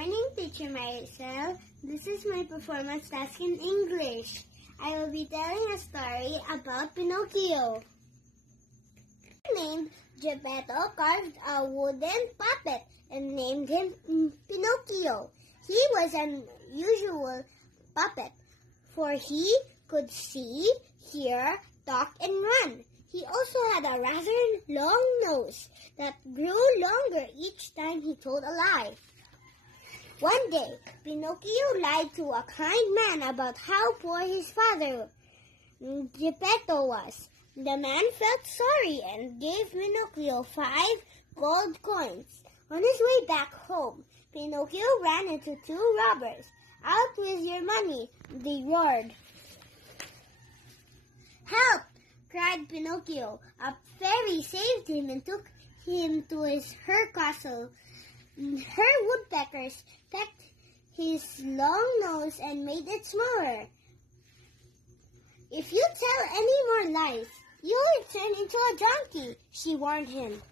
Morning, Teacher Maricel. This is my performance task in English. I will be telling a story about Pinocchio. Named Geppetto carved a wooden puppet and named him Pinocchio. He was an unusual puppet, for he could see, hear, talk, and run. He also had a rather long nose that grew longer each time he told a lie. One day, Pinocchio lied to a kind man about how poor his father, Geppetto, was. The man felt sorry and gave Pinocchio 5 gold coins. On his way back home, Pinocchio ran into 2 robbers. "Out with your money," they roared. "Help!" cried Pinocchio. A fairy saved him and took him to her castle. Her woodpeckers pecked his long nose and made it smaller. "If you tell any more lies, you will turn into a donkey," she warned him.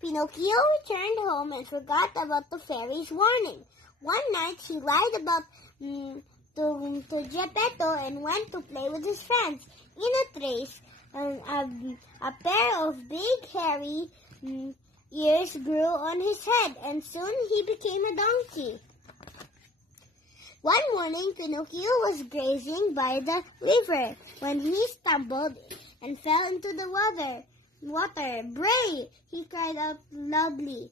Pinocchio returned home and forgot about the fairy's warning. One night he lied about to Geppetto and went to play with his friends. In a trace, a pair of big hairy ears grew on his head, and soon he became a donkey. One morning, Pinocchio was grazing by the river when he stumbled and fell into the water. "Bray!" he cried out loudly.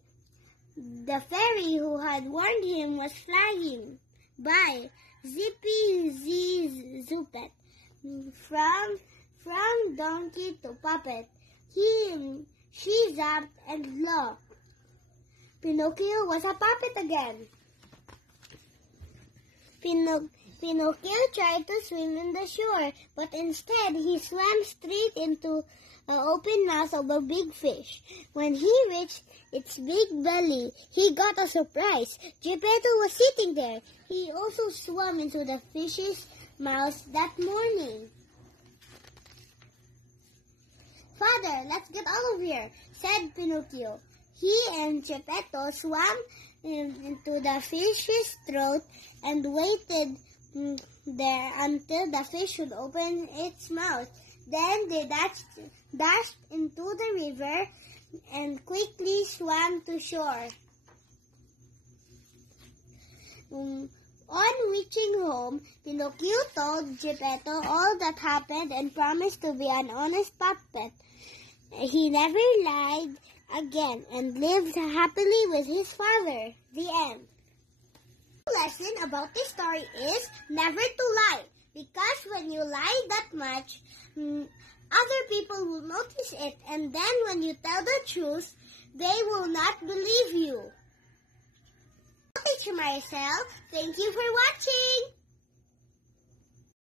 The fairy who had warned him was flying by. Zippy zoopet. From donkey to puppet. She zapped and flew. Pinocchio was a puppet again. Pinocchio tried to swim in the shore, but instead he swam straight into the open mouth of a big fish. When he reached its big belly, he got a surprise. Geppetto was sitting there. He also swam into the fish's mouth that morning. "Father, let's get out of here," said Pinocchio. He and Geppetto swam into the fish's throat and waited there until the fish would open its mouth. Then they dashed into the river and quickly swam to shore. On reaching home, Pinocchio told Geppetto all that happened and promised to be an honest puppet. He never lied again and lived happily with his father. The end. The lesson about this story is never to lie, because when you lie that much, other people will notice it, and then when you tell the truth, they will not believe you. Teacher Maricel, thank you for watching.